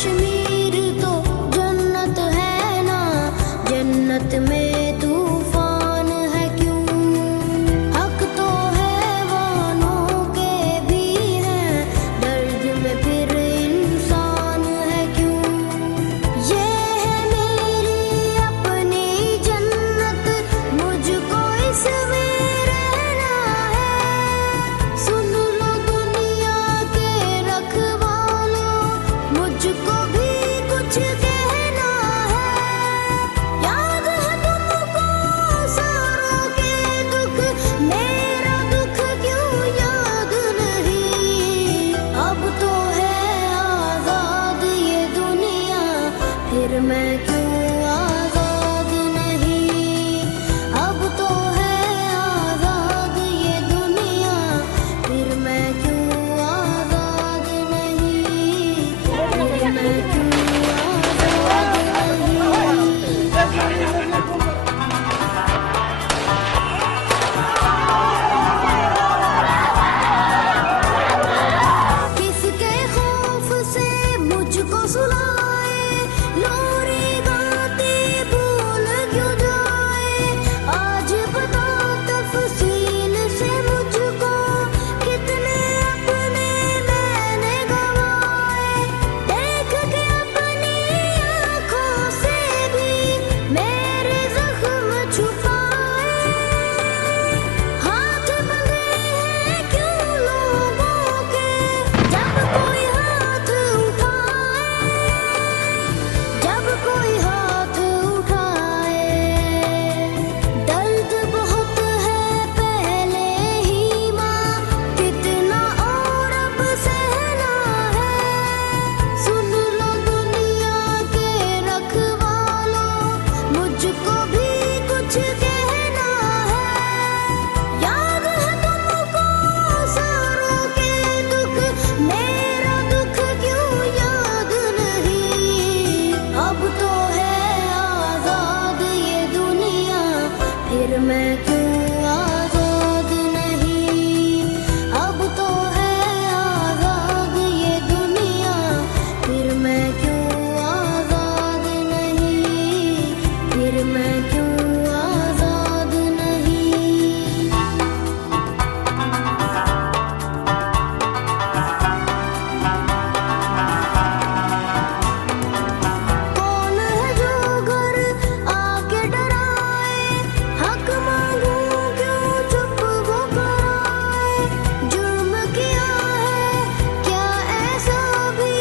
कश्मीर तो जन्नत है ना, जन्नत में तूफान है क्यों? हक तो हैवानों के भी है, दर्द में फिर इंसान है क्यों? ये है मेरी अपनी जन्नत, मुझको इसमें रहना है। सुन लो दुनिया के रखवालों, मुझको भी कुछ कहना है। याद है तुमको सारों के दुख, मेरा दुख क्यों याद नहीं? अब तो है आजाद ये दुनिया, फिर मैं क्यों आजाद नहीं? अब तो है आजाद ये दुनिया, फिर मैं क्यों आजाद नहीं? फिर मैं क्यों आजाद नहीं? किसके खौफ से मुझको सुलाए, लोरी गाती भूल क्यों जाए? आज बता तफसील से मुझको, कितने अपने मैंने गवाए। देख के अपनी आँखों से भी मेरे जख्म छुपाए। हाथ बंधे हैं क्यों लोगों के, जब कोई हाथ उठाए, जब कोई हाथ उठाए। दर्द बहुत है पहले ही माँ, कितना और अब सहना है। सुन लो दुनिया के रखवालों, मुझको भी कुछ कहना है। याद है तुमको सारों के दुख, मेरा दुख क्यों याद नहीं? अब तो है आजाद ये दुनिया, फिर मैं क्यों आजाद नहीं? अब तो है आजाद ये दुनिया, फिर मैं क्यों आजाद नहीं? फिर मैं क्यों आजाद नहीं? कौन है जो घर आके डराए, हक मांगूं क्यों चुप वो कराए? जुर्म किया है क्या ऐसा भी,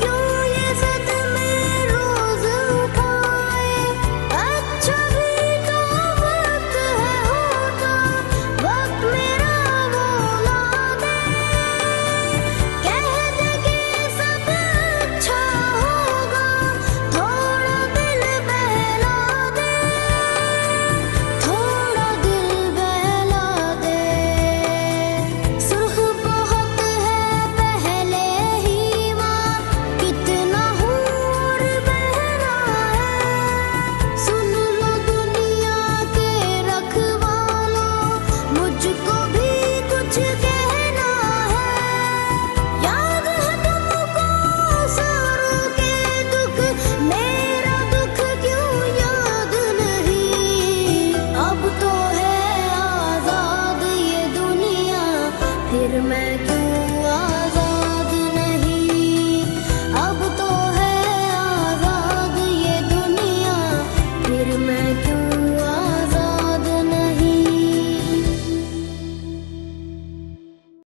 क्यों ये सदमे रोज उठाए? अच्छा भी तो वक्त है होता, वक्त मेरा वो ला दे। कह दे कि सब अच्छा होगा, थोड़ा दिल बहला दे, थोड़ा दिल बहला दे। सुर्ख बहुत है पहले ही माँ, कितना हूर बहना है। सुन लो दुनिया के रखवालों, मुझको भी कुछ कहना है। याद है तुमको सारों के दुख, मेरा दुख क्यों याद नहीं? अब तो है आजाद ये दुनिया, फिर मैं